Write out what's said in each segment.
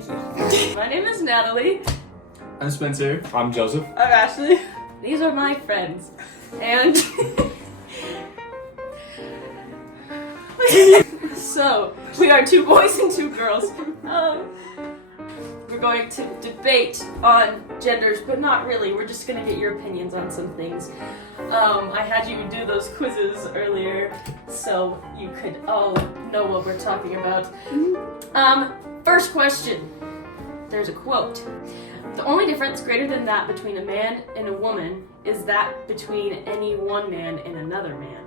Thank you. My name is Natalie. I'm Spencer. I'm Joseph. I'm Ashley. These are my friends. And so, we are two boys and two girls. We're going to debate on genders, but not really. We're just going to get your opinions on some things. I had you do those quizzes earlier, so you could all know what we're talking about. First question. There's a quote. The only difference greater than that between a man and a woman is that between any one man and another man.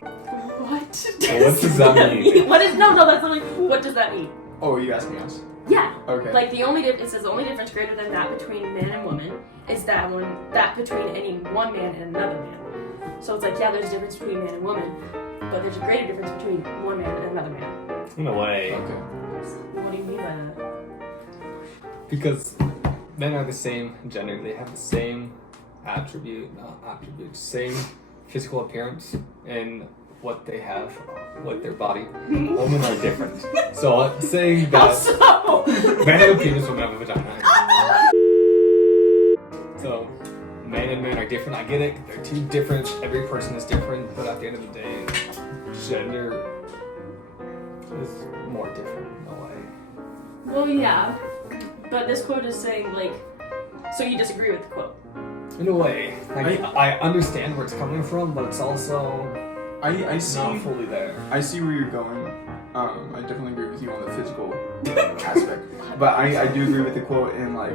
What? What does that mean? What is no? That's literally. What does that mean? Oh, are you asking us? Yeah. Okay. Like it says the only difference greater than that between man and woman is that between any one man and another man. So it's like, yeah, there's a difference between man and woman, but there's a greater difference between one man and another man. In a way. Okay. What do you mean by that? Because men are the same gender. They have the same same physical appearance and what they have with their body. Women are different. So saying How that so? men have a penis, women have a vagina. So men and men are different. I get it. They're two different. Every person is different. But at the end of the day, gender is more different in a way. Well, yeah, but this quote is saying like, so you disagree with the quote? In a way, I understand where it's coming from, but it's also I see. not fully there. I see where you're going. I definitely agree with you on the physical aspect, but I do agree with the quote in like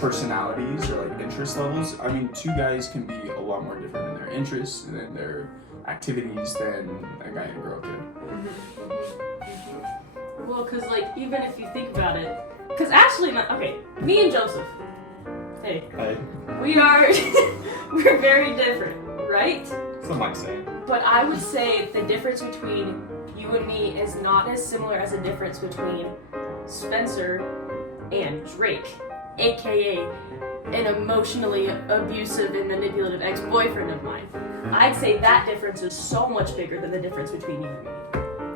personalities or like interest levels. I mean, two guys can be a lot more different in their interests and in their activities than a guy and a girl could. Well, because like even if you think about it, because Ashley, me and Joseph, hey, we are we're very different, right? Some might say. But I would say the difference between you and me is not as similar as the difference between Spencer and Drake, aka an emotionally abusive and manipulative ex-boyfriend of mine. I'd say that difference is so much bigger than the difference between you and me.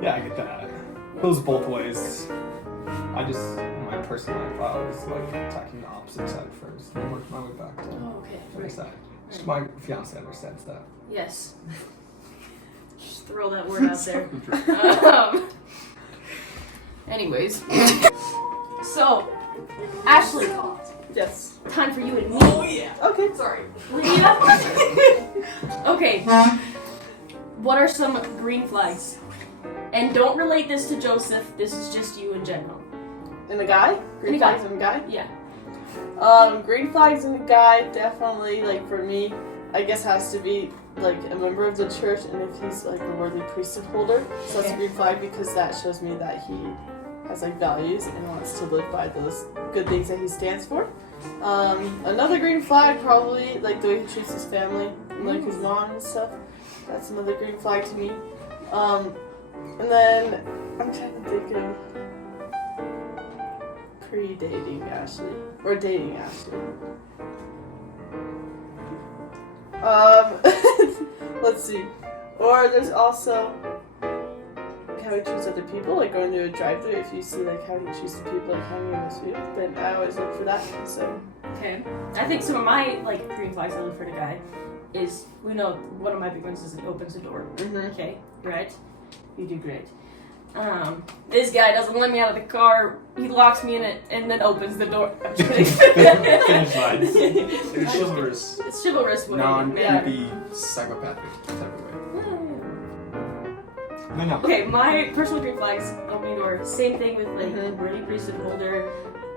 Yeah, I get that. It goes both ways. I just, in my personal life, I always like attacking the opposite side first and work my way back to Oh, okay. the other side. Just my fiance understands that. Yes. Just throw that word out there. Anyways. So, Ashley, Yes. time for you and me. Oh yeah. Okay, sorry. Leah? Okay. What are some green flags? And don't relate this to Joseph. This is just you in general. In a guy? In a Green guy. flags in a guy? Yeah. Green flags in a guy definitely, like for me, I guess has to be like a member of the church and if he's like a worthy priesthood holder. So that's a green flag because that shows me that he has like values and wants to live by those good things that he stands for. Another green flag probably like the way he treats his family and like his mom and stuff. That's another green flag to me. And then I'm trying to think of pre-dating Ashley or dating Ashley. Let's see. Or there's also how he treats other people, like going through a drive-thru. If you see like how he treats people, like having his food, then I always look for that. So Okay. I think some of my like green flags I look for in a guy is we know one of my big ones is he opens the door. Okay, right? You do great. This guy doesn't let me out of the car. He locks me in it and then opens the door. I'm just kidding. Finish line. It's chivalrous. It's chivalrous way. Non-creepy, psychopathic type of way. No. Okay, my personal green flags opening door. Same thing with like worthy priesthood holder,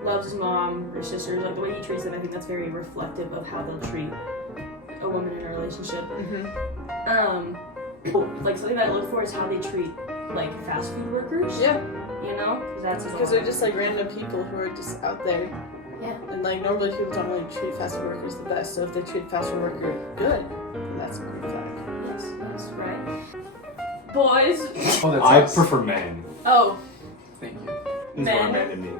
loves his mom or sisters. Like the way he treats them, I think that's very reflective of how they'll treat a woman in a relationship. Like something that I look for is how they treat like fast food workers. yeah, You know, because they're just like random people who are just out there. Yeah. And like normally people don't really treat fast food workers the best. So if they treat fast food worker good, then that's a green flag. Yes, that's right. Boys. Oh, that's I us. prefer men. Oh. Thank you. There's Men. more men than me.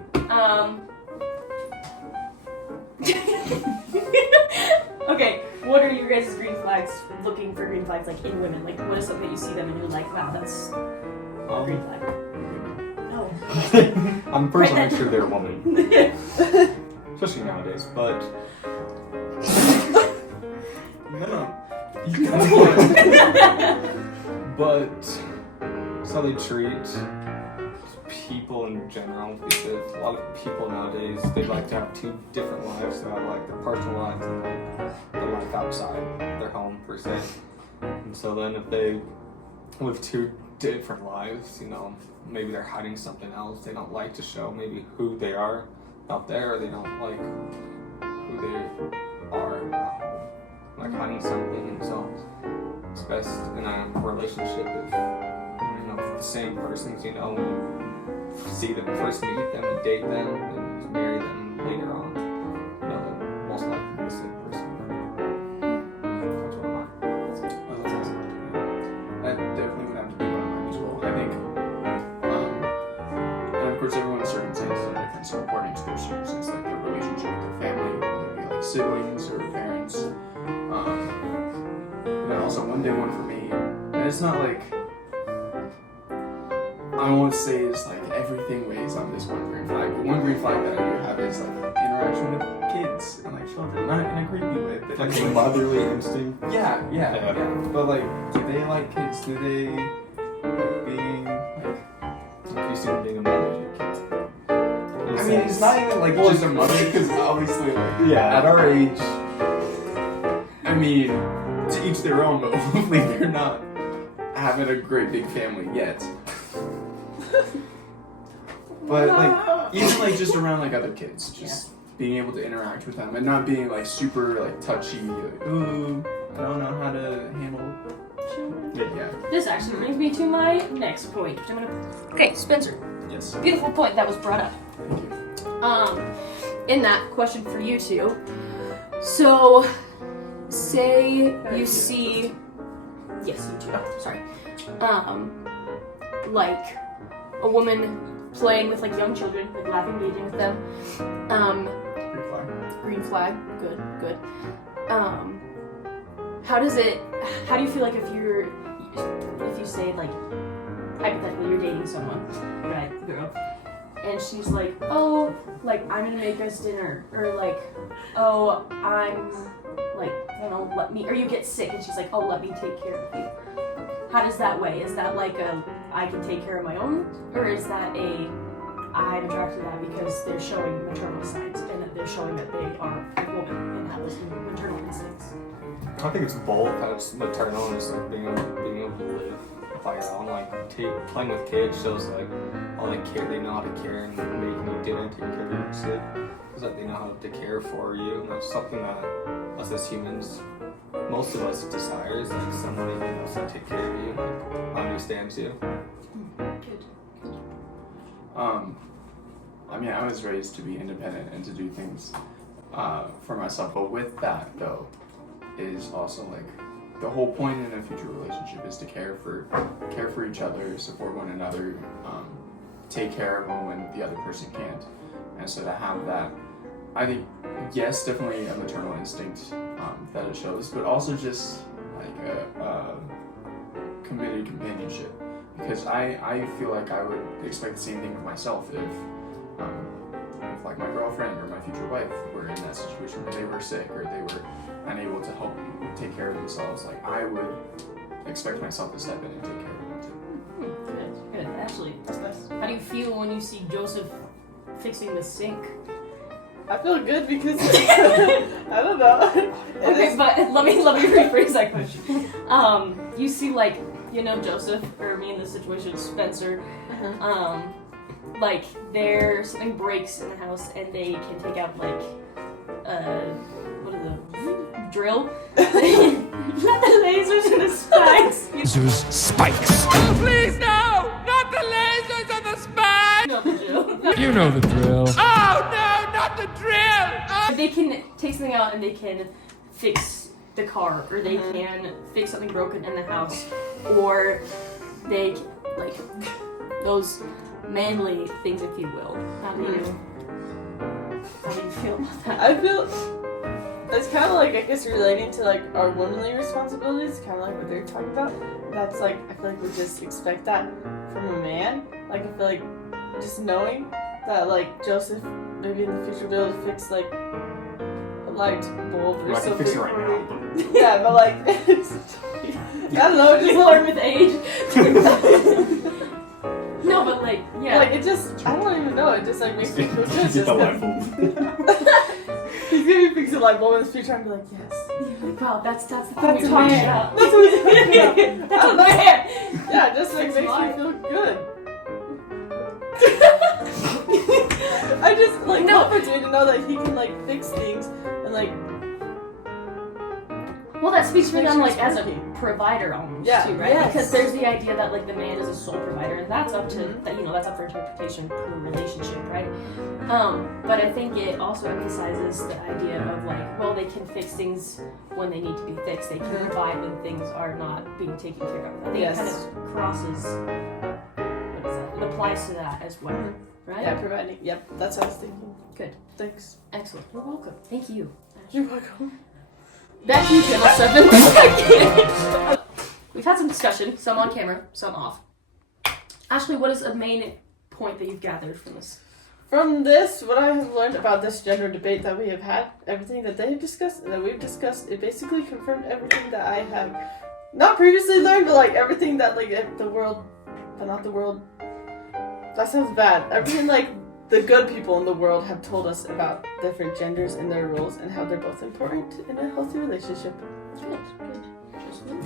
Okay, what are your guys' green flags? Looking for green flags like in women. Like what is something that you see them and you're like, wow, that's a green flag. No. I'm personally not sure they're a woman, especially nowadays. But No. but so they treat people in general, because a lot of people nowadays, they like to have two different lives. They have like their personal lives and like their life outside their home per se. And so then if they live two different lives, maybe they're hiding something else. They don't like to show maybe who they are out there, or they don't like who they are at home, like hiding something. And so it's best in a relationship if the same persons, when you see them first, meet them and date them and marry them later on, they're most likely the same person. That's what mine. That's awesome. That definitely would have to be one of mine as well. I think, and of course everyone's circumstances are different, so according to their circumstances, like their relationship with their family, whether it be like siblings or parents. And then also one big one for me, and it's not like, I won't say it's like everything weighs on this one green flag, but one green flag that I do have is like interaction with kids and like children, not in a creepy way, but Like it's a motherly instinct. yeah. But like, do they like kids? Do they like being like? If you see them being a mother to your kids. I mean, it's not even like just a mother, because obviously, like, Yeah. at our age, I mean, to each their own, but hopefully they're not having a great big family yet. But like, even like just around like other kids, just being able to interact with them and not being like super like touchy, like, ooh, I don't know how to handle. Yeah. This actually brings me to my next point, which I'm gonna. Okay, Spencer. Yes. Beautiful point that was brought up. Thank you. In that question for you two. So, say you see. Yes, you two. Oh, sorry. Like a woman playing with like young children, like laughing, engaging with them. Green flag. Green flag. Good. How do you feel like if you say like, hypothetically you're dating someone, right, girl, and she's like, oh, like I'm gonna make us dinner, or like, oh, I'm like, let me, or you get sick and she's like, oh, let me take care of you. How does that weigh? Is that like I can take care of my own, or is that I'm attracted to that because they're showing maternal signs and that they're showing that they are a woman and have those maternal instincts? I think it's both. It's maternal and it's like being able to live by your own. Like playing with kids shows like all they care, they know how to care and making you dinner, taking care of you sick. Because like they know how to care for you, and that's something that us as humans, most of us desire, is like somebody who knows how to take care of you, like understands you. Good. I mean, I was raised to be independent and to do things for myself, but with that though, is also like the whole point in a future relationship is to care for each other, support one another, take care of them when the other person can't. And so to have that, I think, yes, definitely a maternal instinct that it shows, but also just like a committed companionship. Because I feel like I would expect the same thing of myself if like my girlfriend or my future wife were in that situation where they were sick or they were unable to help take care of themselves. Like I would expect myself to step in and take care of them too. Good. Ashley, how do you feel when you see Joseph fixing the sink? I feel good because I don't know. Okay, but let me rephrase that question. You see, like, Joseph, or me in this situation, Spencer. Like something breaks in the house and they can take out like what is it? Drill? Not the lasers and the spikes. Lasers, spikes. Oh, please, no! Not the lasers and the spikes! Not the drill. You know the drill. Oh, no, not the drill! Oh. They can take something out and they can fix the car, or they can fix something broken in the house, or they like those manly things, if you will. How do you feel about that? I feel it's kind of like, I guess, relating to like our womanly responsibilities, kind of like what they're talking about. That's like, I feel like we just expect that from a man. Like I feel like just knowing that like Joseph maybe in the future will be able to fix like a light bulb or I can something. fix it right now. But Yeah, but like I don't know, just learn like with age. No, but like, yeah. like it just I don't even know, it just like makes me feel good. Get Just the light 'cause bulb. he's gonna be fixing a light bulb in the future and be like, yes. Wow, that's the thing That's we a talked man. about. That's what we're talking about. That's I a don't know. man. Yeah, it just like That's makes why. me feel good. I just like No. comforts me to know that he can like fix things and like Well, that speaks for Make them sure like it's as a working. provider almost Yeah, too, right? yes. Because there's the idea that like the man is a sole provider, and that's up to Mhm. that that's up for interpretation per relationship, right? But I think it also emphasizes the idea of like, well, they can fix things when they need to be fixed. They can Mhm. provide when things are not being taken care of. I think Yes. it kind of crosses. What is that? It applies to that as well, Mhm. right? yeah, providing. Yep, that's what I was thinking. Good. Thanks. Excellent. You're welcome. Thank you. You're welcome. Back to you, Channel 7. We've had some discussion, some on camera, some off. Ashley, what is a main point that you've gathered from this? From this, what I have learned about this gender debate that we have had, everything that they have discussed and that we've discussed, it basically confirmed everything that I have not previously learned, but like everything that like the world, but not the world. That sounds bad. Everything like the good people in the world have told us about different genders and their roles and how they're both important in a healthy relationship.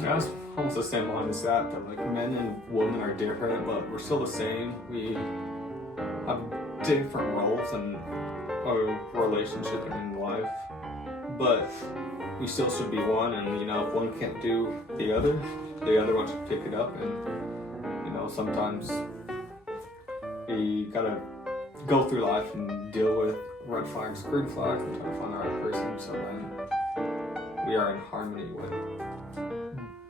Yeah, it's almost the same line as that like men and women are different, but we're still the same. We have different roles in our relationship and in life, but we still should be one. And if one can't do the other one should pick it up. And sometimes we gotta go through life and deal with red flags, green flags, and try to find the right person. So then we are in harmony with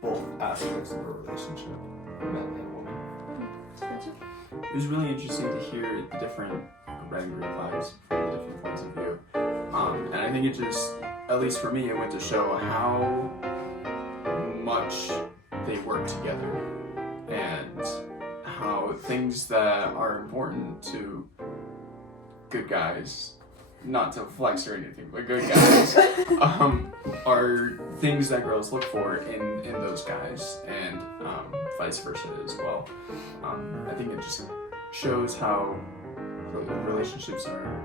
both aspects of a relationship, man and woman. It was really interesting to hear the different red and green flags from the different points of view. And I think it just, at least for me, it went to show how much they work together and how things that are important to good guys, not to flex or anything, but good guys, are things that girls look for in those guys, and vice versa as well. I think it just shows how relationships are,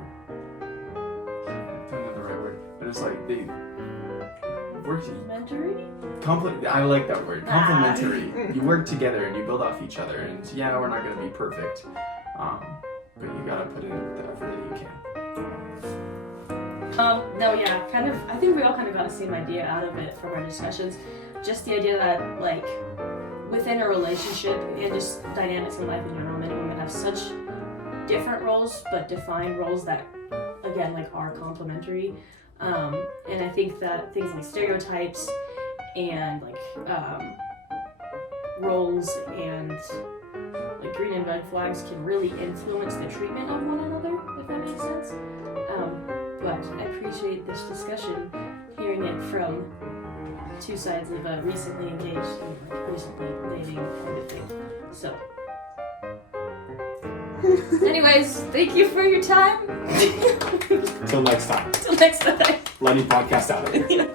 I don't know the right word, but it's like they work I like that word, complementary. You work together and you build off each other, and yeah, we're not going to be perfect, but you gotta put in the effort that you can. No, yeah, kind of. I think we all kind of got the same idea out of it from our discussions. Just the idea that, like, within a relationship and just dynamics in life in general, men and women have such different roles, but defined roles that, again, like, are complementary. And I think that things like stereotypes and like roles and like green and red flags can really influence the treatment of one another, if that makes sense. But I appreciate this discussion, hearing it from two sides of a recently engaged and like recently dating kind of thing. So, anyways, thank you for your time. Till next time. Till next time. Lenny podcast out of here.